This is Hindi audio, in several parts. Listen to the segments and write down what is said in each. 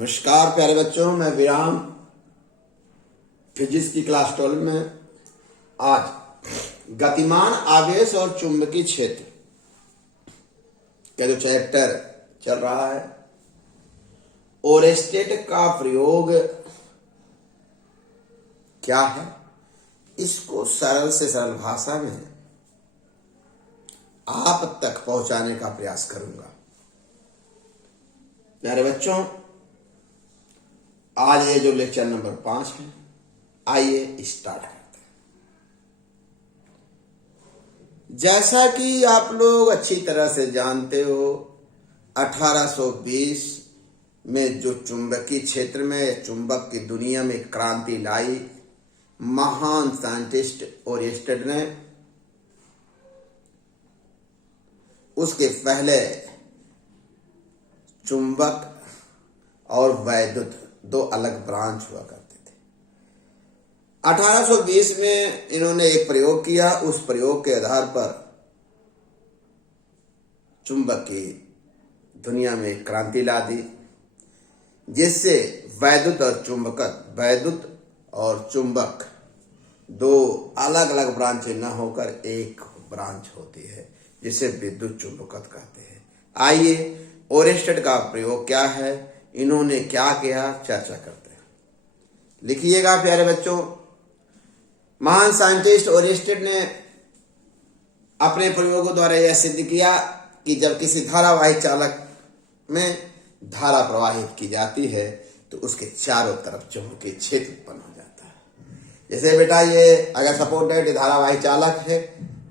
नमस्कार प्यारे बच्चों, मैं विराम फिजिक्स की क्लास 12 में आज गतिमान आवेश और चुंबकीय क्षेत्र का जो चैप्टर चल रहा है ओरेस्टेट का प्रयोग क्या है, इसको सरल से सरल भाषा में आप तक पहुंचाने का प्रयास करूंगा। प्यारे बच्चों, आज ये जो लेक्चर नंबर 5 है, आइए स्टार्ट करते हैं। जैसा कि आप लोग अच्छी तरह से जानते हो, 1820 में जो चुंबकीय क्षेत्र में चुंबक की दुनिया में क्रांति लाई महान साइंटिस्ट ओरेस्टेड ने, उसके पहले चुंबक और वैद्युत दो अलग ब्रांच हुआ करते थे। 1820 में इन्होंने एक प्रयोग किया। उस प्रयोग के आधार पर चुंबक की दुनिया में क्रांति ला दी, जिससे वैद्युत और चुंबक दो अलग अलग ब्रांचें न होकर एक ब्रांच होती है, जिसे विद्युत चुंबकत्व कहते हैं। आइए ओरेस्टेड का प्रयोग क्या है, इन्होंने क्या किया, चर्चा करते हैं। लिखिएगा प्यारे बच्चों। महान साइंटिस्ट ओरेस्टेड ने अपने प्रयोगों द्वारा यह सिद्ध किया कि जब किसी धारावाही चालक में धारा प्रवाहित की जाती है तो उसके चारों तरफ चुंबकीय क्षेत्र उत्पन्न हो जाता है। जैसे बेटा, ये अगर सपोज दैट धारावाही चालक है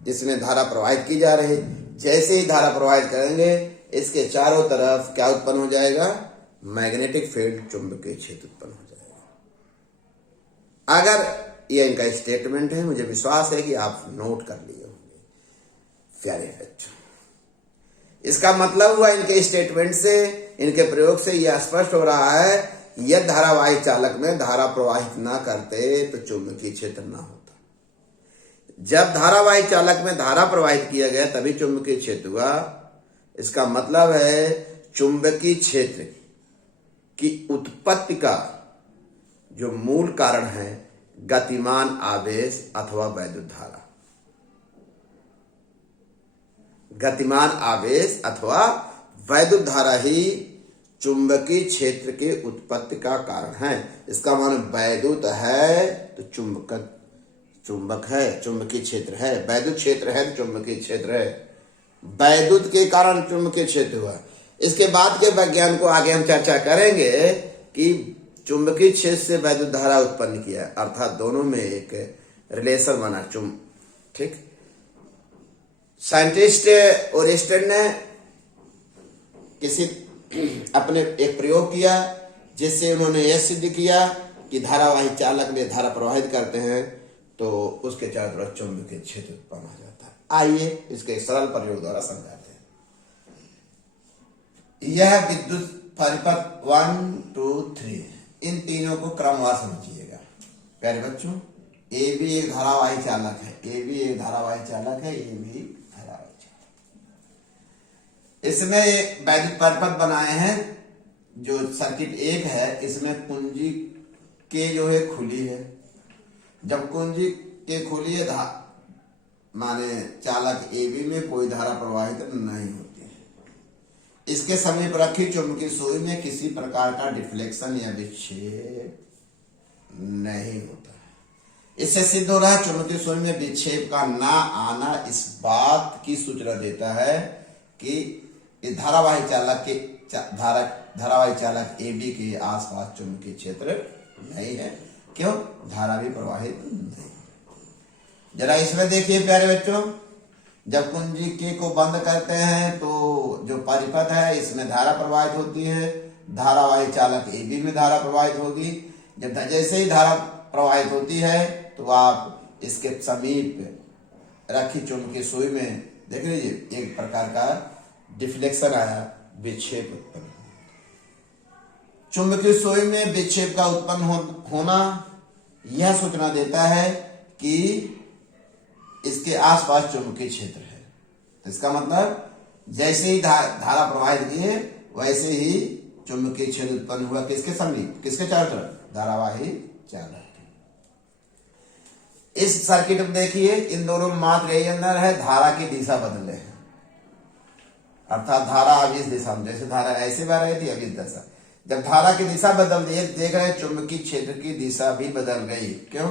जिसमें धारा प्रवाहित की जा रही, जैसे ही धारा प्रवाहित करेंगे इसके चारों तरफ क्या उत्पन्न हो जाएगा, मैग्नेटिक फील्ड, चुंबकीय क्षेत्र उत्पन्न हो जाएगा। अगर यह इनका स्टेटमेंट है, मुझे विश्वास है कि आप नोट कर लिए होंगे प्यारे बच्चों। इसका मतलब हुआ इनके स्टेटमेंट से, इनके प्रयोग से यह स्पष्ट हो रहा है, यदि धारावाही चालक में धारा प्रवाहित ना करते तो चुंबकीय क्षेत्र ना होता। जब धारावाही चालक में धारा प्रवाहित किया गया तभी चुंबकीय क्षेत्र हुआ। इसका मतलब है चुंबकीय क्षेत्र की उत्पत्ति का जो मूल कारण है गतिमान आवेश अथवा वैद्युत धारा। गतिमान आवेश अथवा वैद्युत धारा ही चुंबकीय क्षेत्र के उत्पत्ति का कारण है। इसका मतलब वैद्युत है तो चुंबक है, चुंबकीय क्षेत्र है। वैद्युत क्षेत्र है तो चुंबकीय क्षेत्र है। वैद्युत के कारण चुंबकीय क्षेत्र हुआ। इसके बाद के विज्ञान को आगे हम चर्चा करेंगे कि चुंबकीय क्षेत्र से वैद्युत धारा उत्पन्न किया, अर्थात दोनों में एक रिलेशन बना। ठीक, साइंटिस्ट ओरेस्टेड ने अपने एक प्रयोग किया जिससे उन्होंने यह सिद्ध किया कि धारावाही चालक में धारा प्रवाहित करते हैं तो उसके चारों तरफ चुंबकीय क्षेत्र उत्पन्न हो जाता है। आइए इसके सरल प्रयोग द्वारा समझाते हैं। यह विद्युत परिपथ 1, 2, 3, इन तीनों को क्रमवार समझिएगा प्यारे बच्चों। ए भी एक धारावाही चालक है, ए भी एक धारावाही चालक है, ए भी धारावाही चालक। इसमें एक वैद्युत परिपथ बनाए हैं। जो सर्किट 1 है, इसमें कुंजी के जो है खुली है। जब कुंजी के खुली है माने चालक ए बी में कोई धारा प्रवाहित नहीं होती है। इसके समीप रखी चुंबकीय सुई में किसी प्रकार का डिफ्लेक्शन या विक्षेप नहीं होता है। इससे सिद्ध हो रहा है चुंबकीय सुई में विक्षेप का ना आना इस बात की सूचना देता है कि इस धारावाही चालक ए बी के आसपास चुंबकीय क्षेत्र नहीं है। क्यों? धारा भी प्रवाहित नहीं। जरा इसमें देखिए प्यारे बच्चों, जब कुंजी के को बंद करते हैं तो जो परिपथ है इसमें धारा प्रवाहित होती है। धारावाही चालक ए बी में धारा प्रवाहित होगी। जैसे ही धारा प्रवाहित होती है तो आप इसके समीप रखी चुंबकीय सुई में देख लीजिए एक प्रकार का डिफ्लेक्शन आया, विक्षेप उत्पन्न। चुंबकीय सुई में विक्षेप का उत्पन्न होना यह सूचना देता है कि इसके आसपास चुंबकीय क्षेत्र है। तो इसका मतलब जैसे ही धारा प्रवाहित की है वैसे ही चुंबकीय क्षेत्र उत्पन्न हुआ किसके सममित, किसके चारों तरफ, धारावाही चालक। इस सर्किट में देखिए इन दोनों में मात्र यही अंतर है, धारा की दिशा बदले है, अर्थात धारा अब इस दिशा में, जैसे धारा ऐसे बह रही थी अब इस दिशा, जब धारा की दिशा बदल दी, देख रहे हैं चुंबकीय क्षेत्र की दिशा भी बदल गई। क्यों,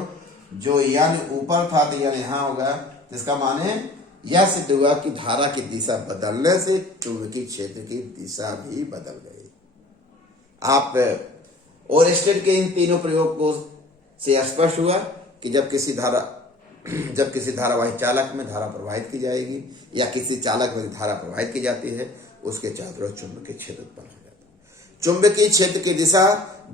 जो यानी ऊपर था तो यानी यहां होगा, जिसका माने यह सिद्ध हुआ कि धारा की दिशा बदलने से चुंबकीय क्षेत्र की दिशा भी बदल गई। आप ओरेस्टेड के इन तीनों प्रयोग को से स्पष्ट हुआ कि जब किसी धारावाही चालक में धारा प्रवाहित की जाएगी या किसी चालक में धारा प्रवाहित की जाती है, उसके चारों तरफ चुंबकीय क्षेत्र उत्पन्न हो जाता है। चुंबकीय क्षेत्र की दिशा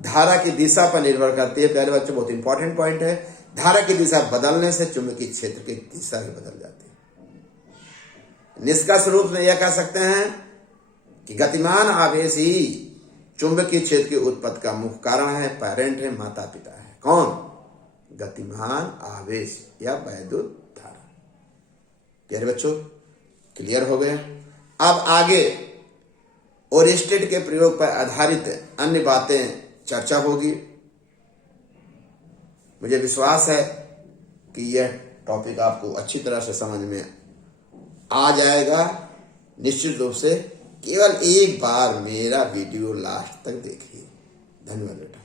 धारा की दिशा पर निर्भर करती है। प्यारे बच्चों, बहुत इंपॉर्टेंट पॉइंट है, धारा की दिशा बदलने से चुंबकीय क्षेत्र की दिशा भी बदल जाती है। निष्कर्ष रूप में यह कह सकते हैं कि गतिमान आवेश ही चुंबकीय क्षेत्र की उत्पत्ति का मुख्य कारण है, पेरेंट है, माता पिता है। कौन, गतिमान आवेश या वैद्युत धारा। प्यारे बच्चों, क्लियर हो गया। अब आगे ओरेस्टेड के प्रयोग पर आधारित अन्य बातें चर्चा होगी। मुझे विश्वास है कि यह टॉपिक आपको अच्छी तरह से समझ में आ जाएगा। निश्चित रूप से केवल एक बार मेरा वीडियो लास्ट तक देखिए। धन्यवाद बेटा।